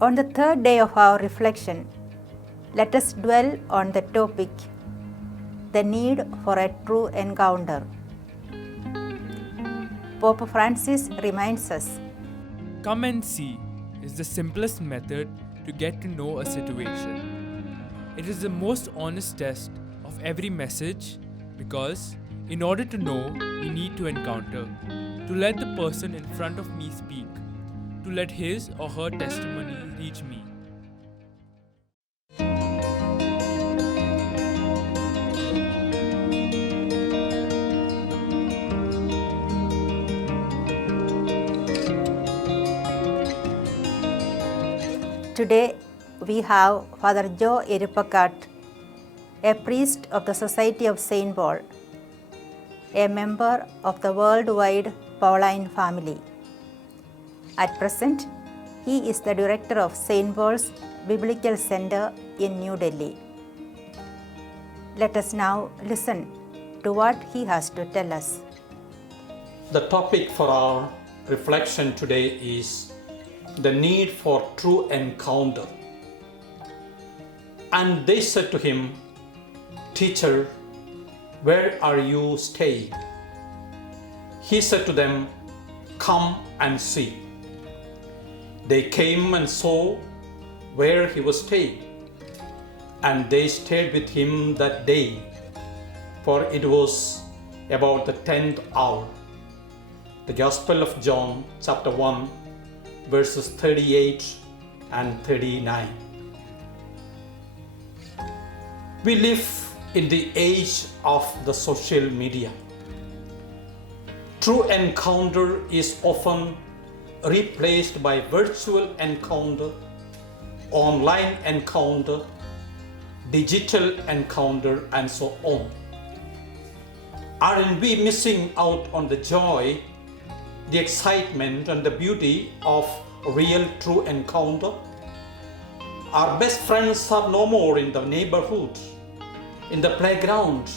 On the third day of our reflection, let us dwell on the topic, the need for a true encounter. Pope Francis reminds us, Come and see is the simplest method to get to know a situation. It is the most honest test of every message because, in order to know, we need to encounter, to let the person in front of me speak, to let his or her testimony reach me. today we have Father Joe Eripakat, a priest of the Society of St. Paul, a member of the worldwide Pauline family. At present, he is the director of St. Paul's Biblical Center in New Delhi. Let us now listen to what he has to tell us. The topic for our reflection today is the need for true encounter. And they said to him, Teacher, where are you staying? He said to them, Come and see. They came and saw where he was staying, and they stayed with him that day, for it was about the 10th hour. The Gospel of John, chapter 1, verses 38 and 39. We live in the age of the social media. True encounter is often replaced by virtual encounter, online encounter, digital encounter, and so on. Aren't we missing out on the joy, the excitement, and the beauty of real true encounter? Our best friends are no more in the neighborhood, in the playground,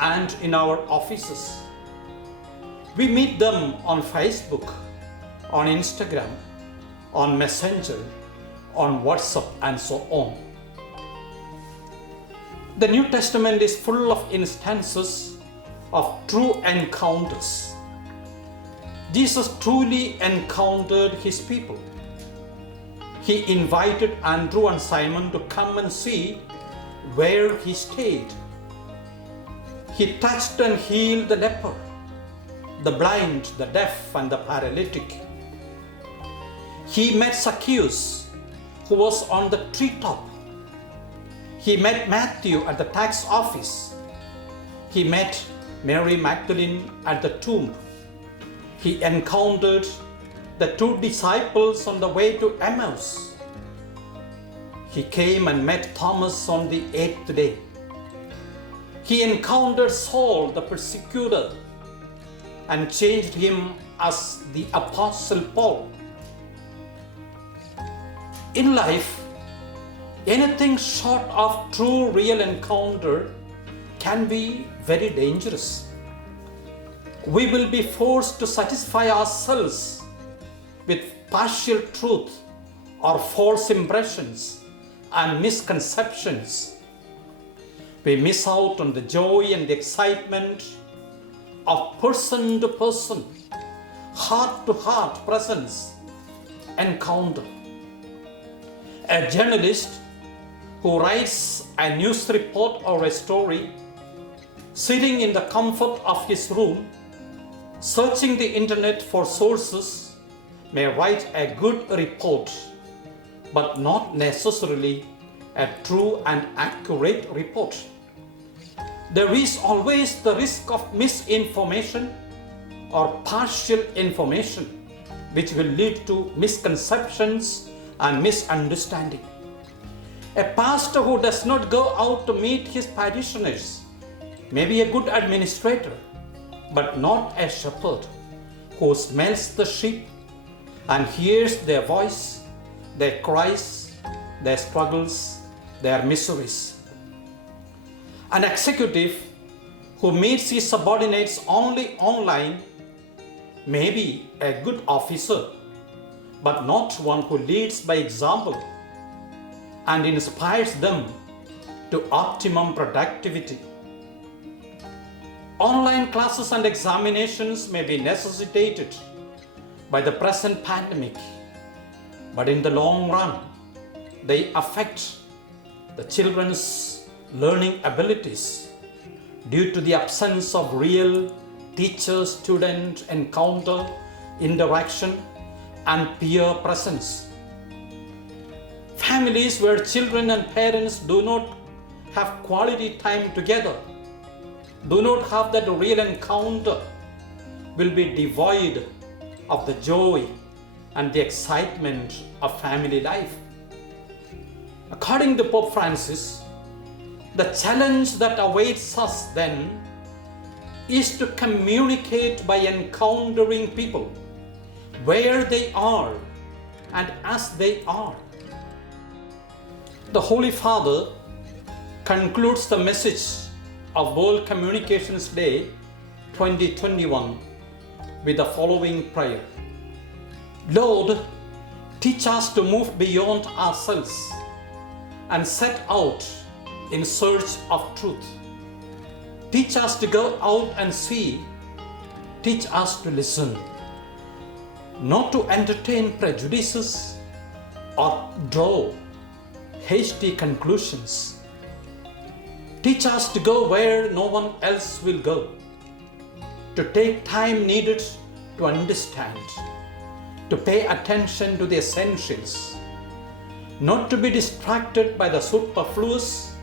and in our offices. We meet them on Facebook, on Instagram, on Messenger, on WhatsApp, and so on. The New Testament is full of instances of true encounters. Jesus truly encountered his people. He invited Andrew and Simon to come and see where he stayed. He touched and healed the leper, the blind, the deaf, and the paralytic. He met Zacchaeus, who was on the treetop. He met Matthew at the tax office. He met Mary Magdalene at the tomb. He encountered the two disciples on the way to Emmaus. He came and met Thomas on the 8th day. He encountered Saul, the persecutor, and changed him as the Apostle Paul. In life, anything short of true real encounter can be very dangerous. We will be forced to satisfy ourselves with partial truth or false impressions and misconceptions. We miss out on the joy and the excitement of person to person, heart to heart presence, encounter. A journalist who writes a news report or a story, sitting in the comfort of his room, searching the internet for sources, may write a good report, but not necessarily a true and accurate report. There is always the risk of misinformation or partial information, which will lead to misconceptions and misunderstanding. A pastor who does not go out to meet his parishioners may be a good administrator, but not a shepherd who smells the sheep and hears their voice, their cries, their struggles, their miseries. An executive who meets his subordinates only online may be a good officer, but not one who leads by example and inspires them to optimum productivity. Online classes and examinations may be necessitated by the present pandemic, but in the long run, they affect the children's learning abilities due to the absence of real teacher-student encounter, interaction, and peer presence. Families where children and parents do not have quality time together, do not have that real encounter, will be devoid of the joy and the excitement of family life. According to Pope Francis, the challenge that awaits us then is to communicate by encountering people where they are and as they are. The Holy Father concludes the message of World Communications Day 2021 with the following prayer. Lord, teach us to move beyond ourselves and set out in search of truth. Teach us to go out and see. Teach us to listen, not to entertain prejudices or draw hasty conclusions. Teach us to go where no one else will go, to take time needed to understand, to pay attention to the essentials, not to be distracted by the superfluous,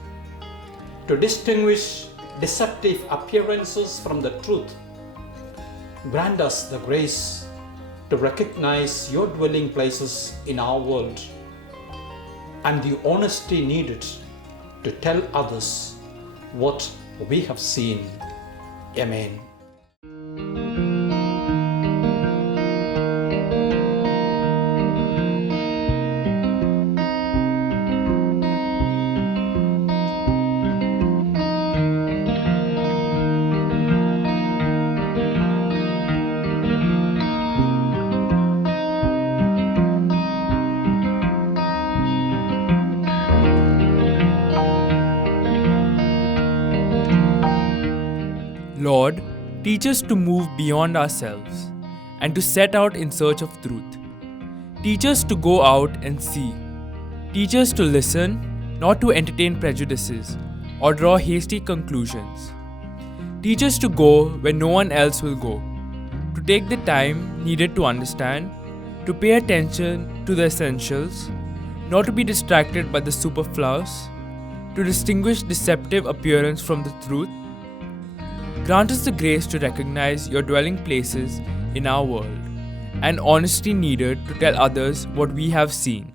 to distinguish deceptive appearances from the truth. Grant us the grace to recognize your dwelling places in our world and the honesty needed to tell others what we have seen. Amen. Lord, teach us to move beyond ourselves and to set out in search of truth. Teach us to go out and see. Teach us to listen, not to entertain prejudices or draw hasty conclusions. Teach us to go where no one else will go, to take the time needed to understand, to pay attention to the essentials, not to be distracted by the superfluous, to distinguish deceptive appearance from the truth. Grant us the grace to recognize your dwelling places in our world and honesty needed to tell others what we have seen.